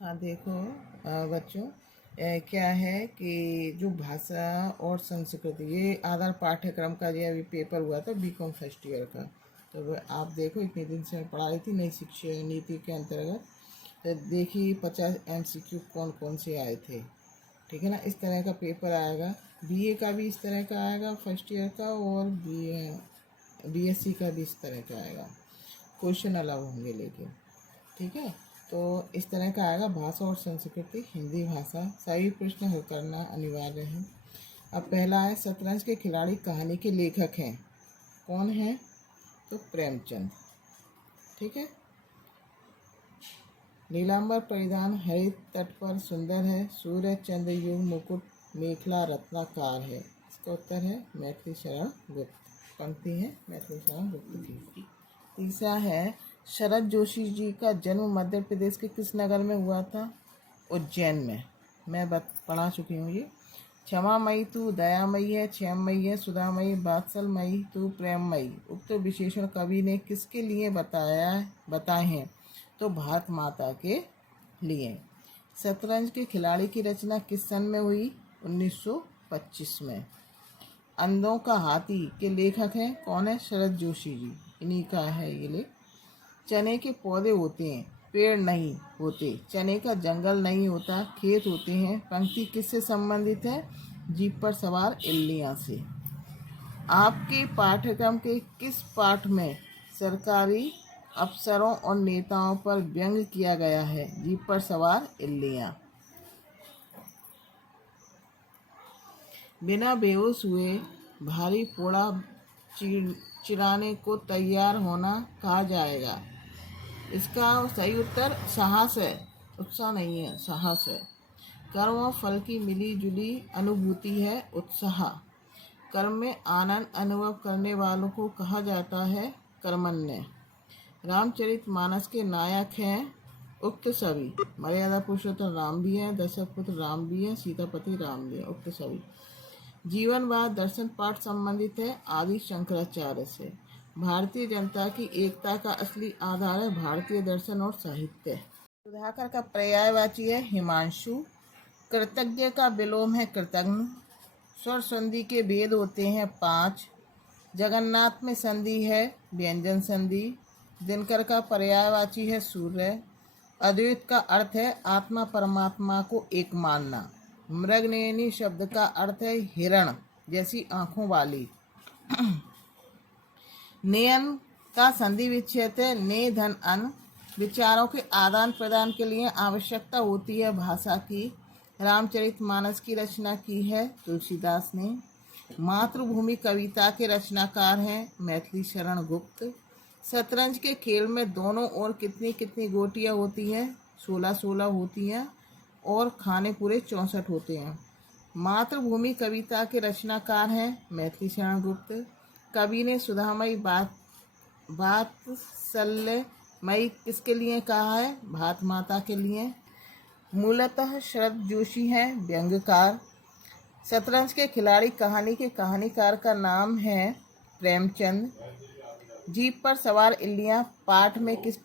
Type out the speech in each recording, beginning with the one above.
हाँ देखो बच्चों, क्या है कि जो भाषा और संस्कृति ये आधार पाठ्यक्रम का जो अभी पेपर हुआ था बीकॉम फर्स्ट ईयर का। तो आप देखो इतने दिन से मैं पढ़ा रही थी नई शिक्षा नीति के अंतर्गत। तो देखिए 50 MCQ कौन कौन से आए थे। ठीक है ना, इस तरह का पेपर आएगा। बीए का भी इस तरह का आएगा फर्स्ट ईयर का, और बीएससी का भी इस तरह का आएगा। क्वेश्चन अलग होंगे लेकिन। ठीक है, तो इस तरह का आएगा। भाषा और संस्कृति हिंदी भाषा, सही प्रश्न हल करना अनिवार्य है। अब पहला है, शतरंज के खिलाड़ी कहानी के लेखक हैं। कौन है? तो प्रेमचंद। ठीक है। नीलांबर परिधान हरित तट पर सुंदर है। सूर्य चंद्र युग मुकुट मेखला रत्नाकार है। इसका उत्तर है मैथिली शरण गुप्त। पंक्ति है मैथिली शरण गुप्त की। तीसरा है, शरद जोशी जी का जन्म मध्य प्रदेश के किस नगर में हुआ था? उज्जैन में। मैं पढ़ा चुकी हूँ ये। क्षमामयी तू दयामयी है, क्षममयी है, सुधामयी, बात्सलमयी तू प्रेममयी। उक्त विशेषण कवि ने किसके लिए बताए हैं? तो भारत माता के लिए। शतरंज के खिलाड़ी की रचना किस सन में हुई? 1925 में। अंधों का हाथी के लेखक हैं कौन है? शरद जोशी जी, इन्हीं का है ये लेख। चने के पौधे होते हैं, पेड़ नहीं होते। चने का जंगल नहीं होता, खेत होते हैं। पंक्ति किससे संबंधित है? जीप पर सवार इल्लियाँ से। आपके पाठ्यक्रम के किस पाठ में सरकारी अफसरों और नेताओं पर व्यंग किया गया है? जीप पर सवार इल्लियाँ। बिना बेहोश हुए भारी पोड़ा चिराने को तैयार होना कहा जाएगा। इसका सही उत्तर साहस है, उत्साह नहीं है, साहस है। कर्म और फल की मिली जुली अनुभूति है उत्साह। कर्म में आनंद अनुभव करने वालों को कहा जाता है कर्मण्य। रामचरितमानस के नायक हैं उक्त सभी। मर्यादा पुरुषोत्तम राम भी हैं, दशरथ पुत्र राम भी हैं, सीतापति राम भी हैं। उक्त सभी। जीवनवाद दर्शन पाठ संबंधित है आदि शंकराचार्य से। भारतीय जनता की एकता का असली आधार है भारतीय दर्शन और साहित्य। सुधाकर का पर्यायवाची है हिमांशु। कृतज्ञ का विलोम है कृतज्ञ। स्वर संधि के भेद होते हैं 5। जगन्नाथ में संधि है व्यंजन संधि। दिनकर का पर्यायवाची है सूर्य। अद्वैत का अर्थ है आत्मा परमात्मा को एक मानना। मृगनयनी शब्द का अर्थ है हिरण जैसी आंखों वाली। नयन का संधि विच्छेद है ने धन अन। विचारों के आदान प्रदान के लिए आवश्यकता होती है भाषा की। रामचरितमानस की रचना की है तुलसीदास ने। मातृभूमि कविता के रचनाकार हैं मैथिली शरण गुप्त। शतरंज के खेल में दोनों ओर कितनी कितनी गोटियां होती हैं? 16-16 होती हैं और खाने पूरे 64 होते हैं। मातृभूमि कविता के रचनाकार हैं मैथिली शरण गुप्त। कवि ने सुधामयी वात्सल्यमयी किसके लिए कहा है? भारत माता के लिए। मूलतः शरद जोशी हैं व्यंग्यकार। शतरंज के खिलाड़ी कहानी के कहानीकार का नाम है प्रेमचंद। जीप पर सवार इल्लियाँ पाठ में किस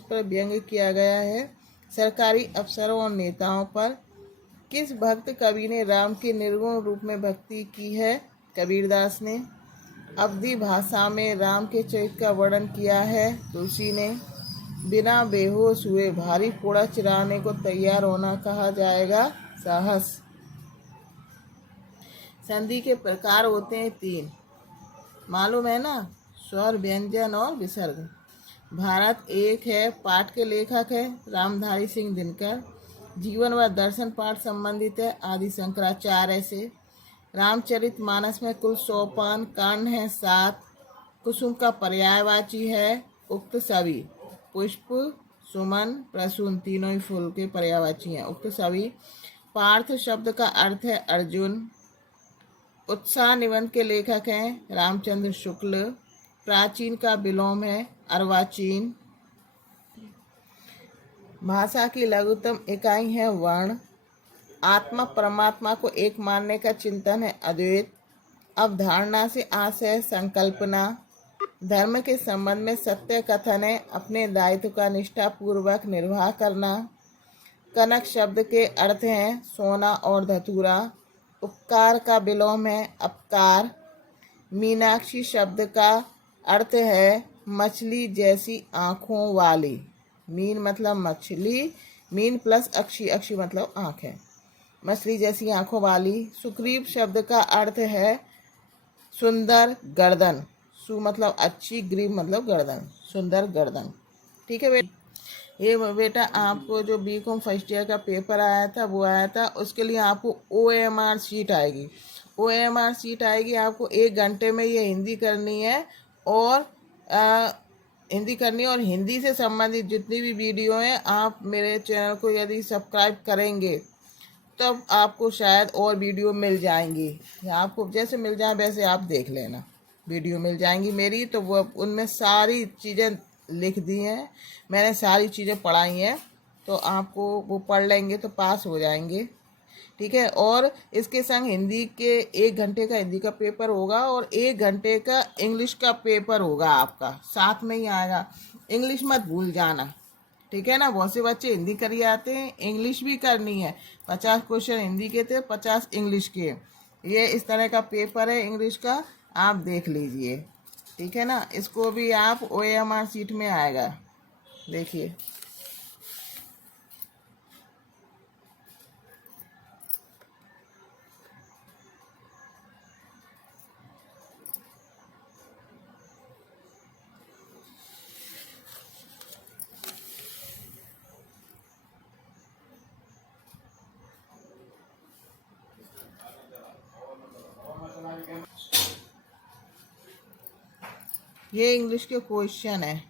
पर व्यंग किया गया है? सरकारी अफसरों और नेताओं पर। किस भक्त कवि ने राम के निर्गुण रूप में भक्ति की है? कबीरदास ने। अवधी भाषा में राम के चरित्र का वर्णन किया है तुलसी ने। बिना बेहोश हुए भारी पोड़ा चिराने को तैयार होना कहा जाएगा साहस। संधि के प्रकार होते हैं 3, मालूम है ना? स्वर, व्यंजन और विसर्ग। भारत एक है पाठ के लेखक है रामधारी सिंह दिनकर। जीवन व दर्शन पाठ संबंधित है आदि शंकराचार्य से। रामचरितमानस में कुल 105 कांड हैं 7। कुसुम का पर्यायवाची है उक्त सभी। पुष्प, सुमन, प्रसून तीनों ही फूल के पर्यायवाची हैं उक्त सभी। पार्थ शब्द का अर्थ है अर्जुन। उत्साह निबंध के लेखक हैं रामचंद्र शुक्ल। प्राचीन का विलोम है अर्वाचीन। भाषा की लघुतम इकाई है वर्ण। आत्मा परमात्मा को एक मानने का चिंतन है अद्वैत। अवधारणा से आशय संकल्पना। धर्म के संबंध में सत्य कथन है, अपने दायित्व का निष्ठापूर्वक निर्वाह करना। कनक शब्द के अर्थ हैं सोना और धतूरा। उपकार का विलोम है अपकार। मीनाक्षी शब्द का अर्थ है मछली जैसी आँखों वाली। मीन मतलब मछली, मीन प्लस अक्षी, अक्षी मतलब आँख है, मछली जैसी आँखों वाली। सुग्रीव शब्द का अर्थ है सुंदर गर्दन। सु मतलब अच्छी, ग्रीव मतलब गर्दन, सुंदर गर्दन। ठीक है बेटा, ये बेटा आपको जो बीकॉम फर्स्ट ईयर का पेपर आया था वो आया था, उसके लिए आपको OMR शीट आएगी। OMR शीट आएगी, आपको 1 घंटे में ये हिंदी करनी है और हिंदी करनी है। और हिंदी से संबंधित जितनी भी वीडियो हैं, आप मेरे चैनल को यदि सब्सक्राइब करेंगे तब आपको शायद और वीडियो मिल जाएंगी, या आपको जैसे मिल जाए वैसे आप देख लेना, वीडियो मिल जाएंगी मेरी। तो वो उनमें सारी चीज़ें लिख दी हैं, मैंने सारी चीज़ें पढ़ाई हैं, तो आपको वो पढ़ लेंगे तो पास हो जाएंगे। ठीक है, और इसके संग हिंदी के 1 घंटे का हिंदी का पेपर होगा और 1 घंटे का इंग्लिश का पेपर होगा आपका, साथ में ही आएगा। इंग्लिश मत भूल जाना, ठीक है ना। बहुत से बच्चे हिंदी करी आते हैं, इंग्लिश भी करनी है। 50 क्वेश्चन हिंदी के थे, 50 इंग्लिश के। ये इस तरह का पेपर है इंग्लिश का, आप देख लीजिए, ठीक है ना। इसको भी आप OMR शीट में आएगा, देखिए। ये इंग्लिश के क्वेश्चन है।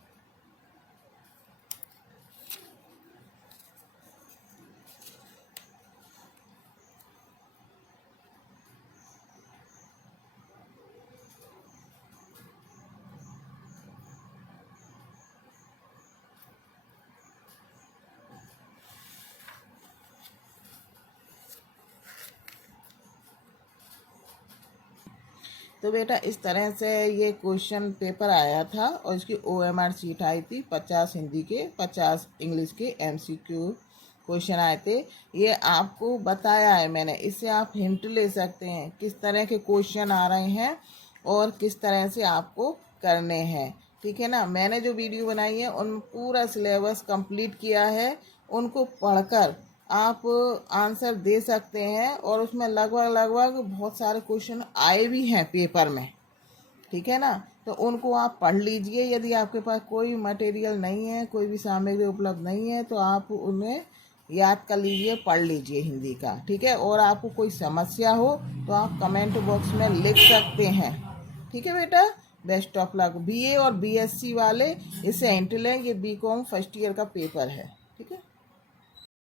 तो बेटा इस तरह से ये क्वेश्चन पेपर आया था और इसकी OMR शीट आई थी। 50 हिंदी के, 50 इंग्लिश के MCQ क्वेश्चन आए थे। ये आपको बताया है मैंने, इससे आप हिंट ले सकते हैं किस तरह के क्वेश्चन आ रहे हैं और किस तरह से आपको करने हैं, ठीक है ना। मैंने जो वीडियो बनाई है उन पूरा सिलेबस कंप्लीट किया है, उनको पढ़कर आप आंसर दे सकते हैं और उसमें लगभग बहुत सारे क्वेश्चन आए भी हैं पेपर में, ठीक है ना। तो उनको आप पढ़ लीजिए। यदि आपके पास कोई मटेरियल नहीं है, कोई भी सामग्री उपलब्ध नहीं है, तो आप उन्हें याद कर लीजिए, पढ़ लीजिए हिंदी का, ठीक है। और आपको कोई समस्या हो तो आप कमेंट बॉक्स में लिख सकते हैं, ठीक है बेटा। Best of luck. BA और BSc वाले इससे हिंट लें, ये BCom फर्स्ट ईयर का पेपर है, ठीक है।